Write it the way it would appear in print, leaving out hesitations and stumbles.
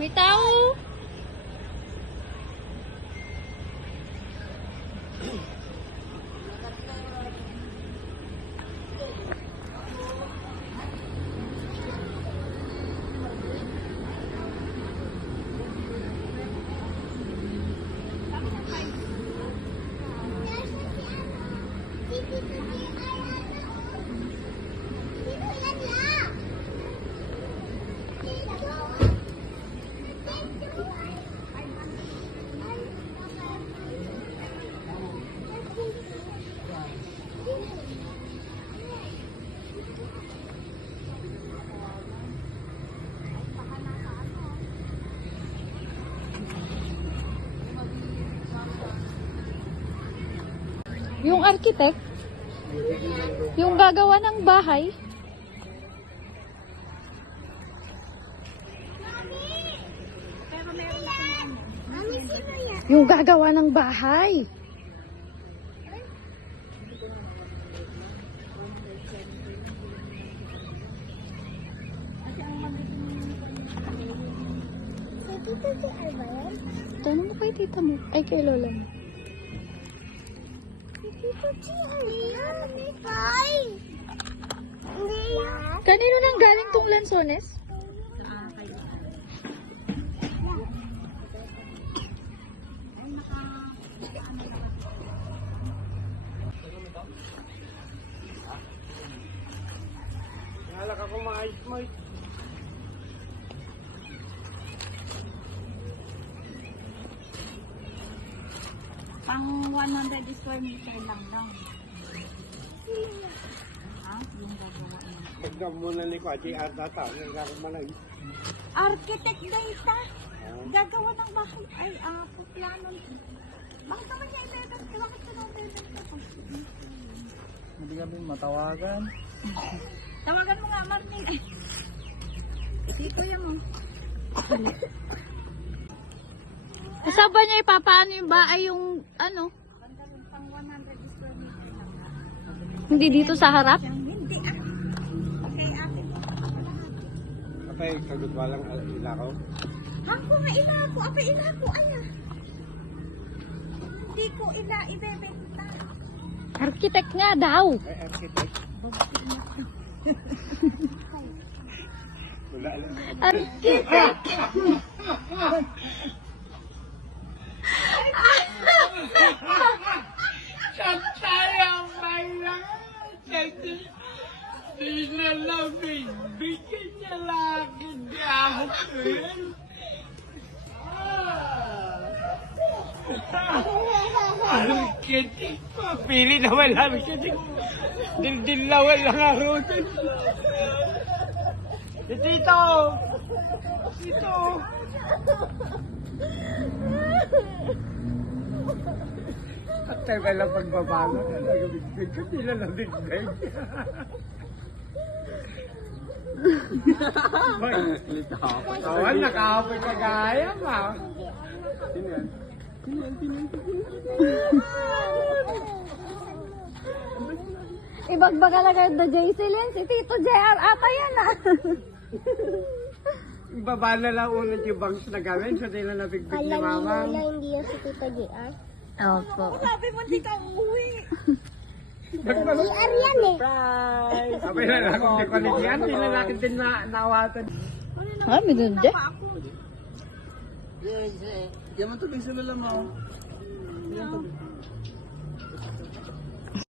May tao. Yung architect, yung gagawa ng bahay. Yung gagawa ng bahay. Tanong mo kay tita mo. Ay, kay lola mo. Kanino nang galing tong lansones? Nalak ako maayos-maayos. Pang 100 square meter lang daw. Ha? Yung gagawa niya. Pagka muna ni Kwachi at data, nagkakamalay. Architect data. Gagawa ng bahay. Ay, plano. Bakit naman niya 11? Bakit ka naman 11? Hindi kami matawagan. Tawagan mo nga, Martin. Ay. Dito yan mo. Sabi niya ipapaano yung bahay yung ano? Pang 100 square meter lang. Hindi dito sa harap? Hindi Okay, ate. Kapay, kagod walang ilakaw. Ako nga ilako. Apa ilako? Ano? Hindi ko ibebenta. Architect nga daw. Ay, architect. Wala lang. Architect. Sayang bayang. Di na lang bigyan niya lagi ako. Architect. Pili na wala. Dildil na wala nga rotin. Dito. Dito. At tagal lang pagbabago. Nagabigbig ko. Tila lang bigбig. Kawan, nakahapoy ka gaya ma. Sino yan? Ibagbagala kayo do Jaycelyn. Si Tito JR ata yan ah. Ibaba na lang ulit yung bangs na gawin so di na nabigbig ni mama. Hindi yung si Tito JR. Opo. Sabi mo hindi ka uuwi. JR yan eh. Sabi na lang kung di quality yan, di lalaki din na nawatan. Ah, may doon dyan. Yes, eh. Diyan man tubig sa lalaw mo. Diyan tubig.